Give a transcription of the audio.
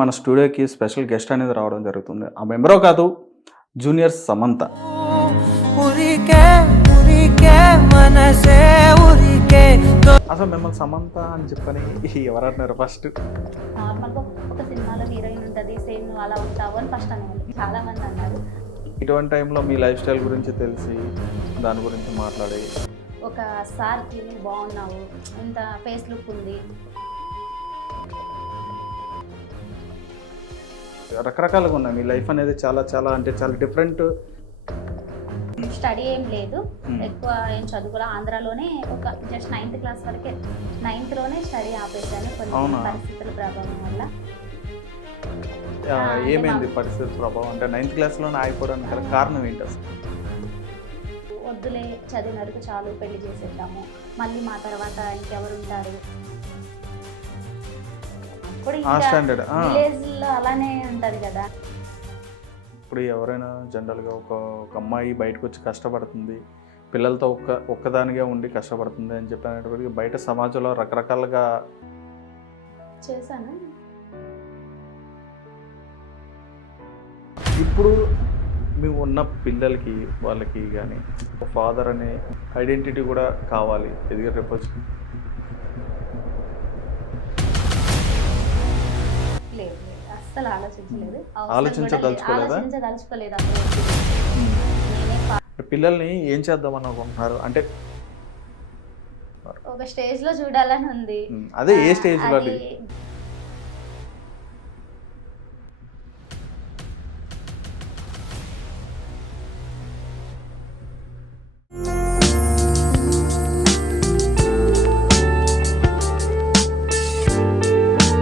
మన స్టూడియోకి special guest అనేది రావడం జరుగుతుంది. ఆ మెంబరో కాదు, జూనియర్ సమంత. అసలు మిమ్మల్ని సమంత అని చెప్పని ఎవరన్నారు ఫస్ట్? నార్మల్గా ఒక సినిమాలో హీరోయిన్ ఉంటుంది, సేమ్ నువ్వు అలా ఉంటావు అని ఫస్ట్ అనేవాళ్ళు. చాలా మంది అన్నారు. ఇటువంటి టైంలో మీ లైఫ్ స్టైల్ గురించి తెలిసి దాని గురించి మాట్లాడి ఒక సార్కి నువ్వు బాగున్నావు, ఇంత ఫేస్ లుక్ ఉంది, రకరకాలుగా ఉన్నాయి. మీ లైఫ్ అనేది చాలా చాలా అంటే చాలా డిఫరెంట్. స్టడీ ఏం లేదు, ఎక్కువ ఏం చదువుకోలే. ఆంధ్రాలోనే ఒక జస్ట్ 9th క్లాస్ వరకే, 9th స్టడీ ఆపేసాను కొన్ని పరిస్థితుల ప్రభావం వల్ల. ఏమైంది పరిస్థితుల ప్రభావం అంటే 9th క్లాస్లోనే ఆగిపోవడానికి గల కారణం ఏంటి అసలు? వద్దులే, చదివిన వరకు చాలు, పెళ్లి చేసేద్దాము, మళ్ళీ మా తర్వాత ఇంకెవరు ఉంటారు. విలేజ్ లో అలానే ఉంటది కదా. ఇప్పుడు ఎవరైనా జనరల్గా ఒక అమ్మాయి బయటకు వచ్చి కష్టపడుతుంది, పిల్లలతో ఒక్కదానిగా ఉండి కష్టపడుతుంది అని చెప్పినప్పటికీ బయట సమాజంలో రకరకాలుగా చేశాను. ఇప్పుడు మేము ఉన్న పిల్లలకి వాళ్ళకి కానీ ఫాదర్ అనే ఐడెంటిటీ కూడా కావాలి ఎదిగే రేపు. లేదు, అస్సలు ఆలోచించలేదు, ఆలోచించదలుచుకోలేదు. పిల్లల్ని ఏం చేద్దామని అనుకుంటున్నారు అంటే? ఒక స్టేజ్ లో చూడాలని ఉంది. అదే ఏ స్టేజ్ లో?